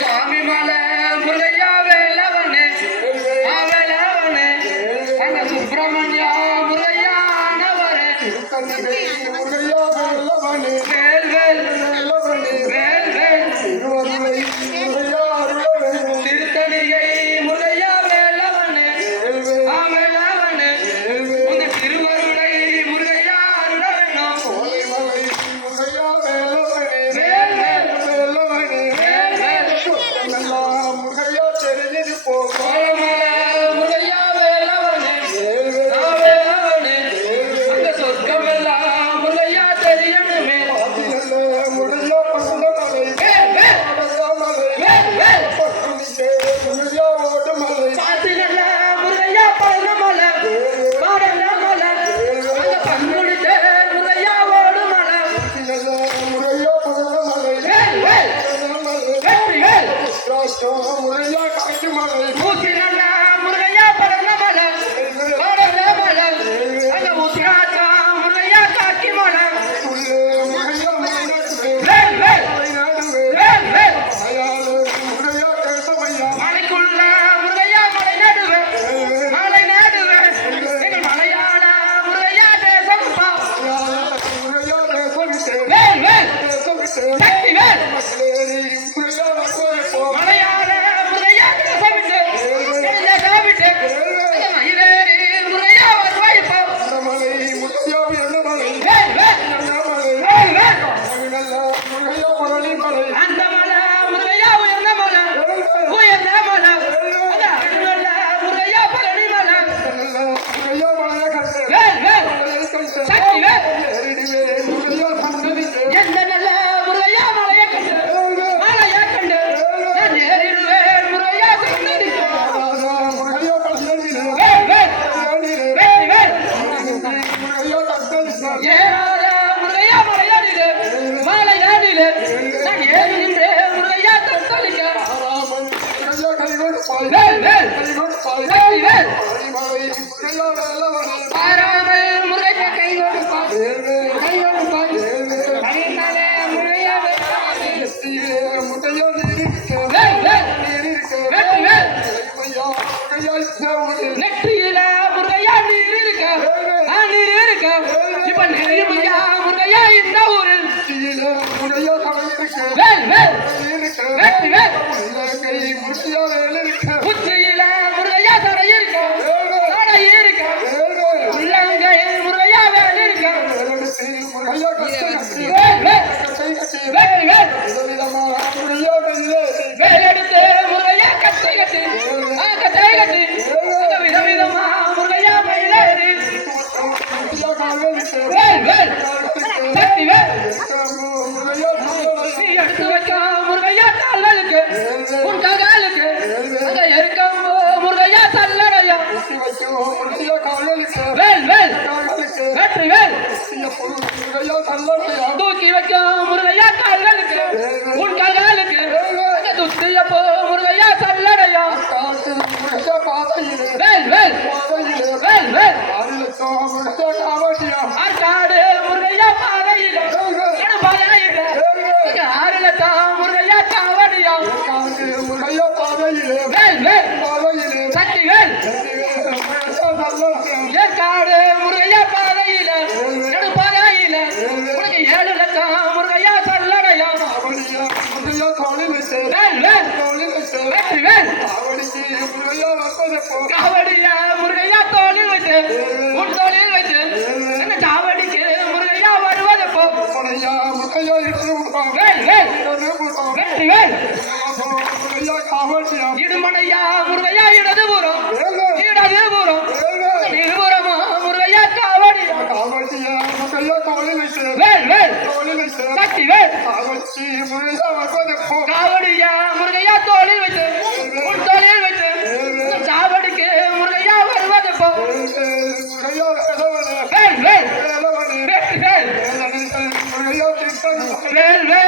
சாமி மலை முருகையா வேலவனே வேலவனே அந்த சுப்பிரமணியா முருகையானவரே வேல் வேல் வேல் வேல் திருத்தணிகை முருகையா வேலவனே வேலவனே உங்க திருவருளை முருகையா அருளவேணும் முறையா காட்டு மலை முருகையா பறந்த மலை பறந்த மலை அந்த உத்ராட்சா முருகையா காக்கி மலை மலைக்குள்ள முருகையா மலை நடுவே மலை நடுவே எங்கள் மலையாள முருகையா தேசம் வேல் வேல் சக்தி வேல் மலையாள முருகையா தேசம் விட்டு மயிலேறி முருகையா வருவாய் வேல் வேல் வேல் வேல் அந்த மலை முருகையா உயர்ந்த மலை உயர்ந்த மலை முருகையா பழனி மலை வேல் வேல் சக்தி வேல் எந்த நல்ல முருகையா மலையை கண்டு நான் ஏறிடுவேன் முருகையா வேல் வேல் வேல் வேல் ஏறாத முருகையா மலையாடிலே மலையாடிலே நான் ஏறி நின்றேன் முருகையா தத்தளிக்க வேல் வேல் சக்தி வேல் பாராமல் முருகையா கை கொடுப்பான் கையினாலே முருகையா வேல் வேல் வெற்றி வேல் நெற்றியில முருகையா நீர் இருக்க நீர் இருக்க இப்ப நெறிமையா முருகையா இந்த ஊரில் வேல் வேல் வெற்றி வேல் உச்சியில முருகையா தடை இருக்க தடை இருக்க உள்ளங்கை முருகையா வேல் இருக்க வேல் வேல் வெற்றி வேல் வேல் எடுத்து முருகையா கட்டை கட்டி கட்டை கட்டி விதவிதமா முருகையா மயிலேறி வேல் வேல் சக்தி வேல் நீ எடுத்து வைக்க முருகையா கால்களுக்கு உன் காலுக்கு அங்க இருக்கும் முருகையா தள்ளடையா வேல் வேல் வெற்றி வேல் தூக்கி வைக்க முருகையா கால்களுக்கு உன் காலுக்கு துத்திய போ முருகையா தள்ளடையா வேல் வேல் வேல் வேல் ஆற்காடு முருகையா பாதையில ஆறு லட்சம் முருகையா காவடியா வேல் வேல் சக்தி வேல் ஏற்காடு முருகையா பாதையில நடுப்பாதையில உனக்கு 7 லட்சம் முருகையா தள்ளடையா வேல் வேல் வெற்றி வேல் காவடியா முருகையா தோளில் வைத்து உன் தோளில் வைத்து என்ன காவடிக்கு முருகையா வருவது போ வேல் வேல் வெற்றி வேல் இடுமனையா முருகையா இடதுபுறம் இடதுபுறம் இருபுறமா முருகையா காவடியா வேல் வேல் சக்தி வேல் காவடியா முருகையா தோளில் வைத்து உன் தோளில் வைத்து காவடிக்கு முருகையா வருவது போ வேல் வேல் வெற்றி வேல் வேல் வேல்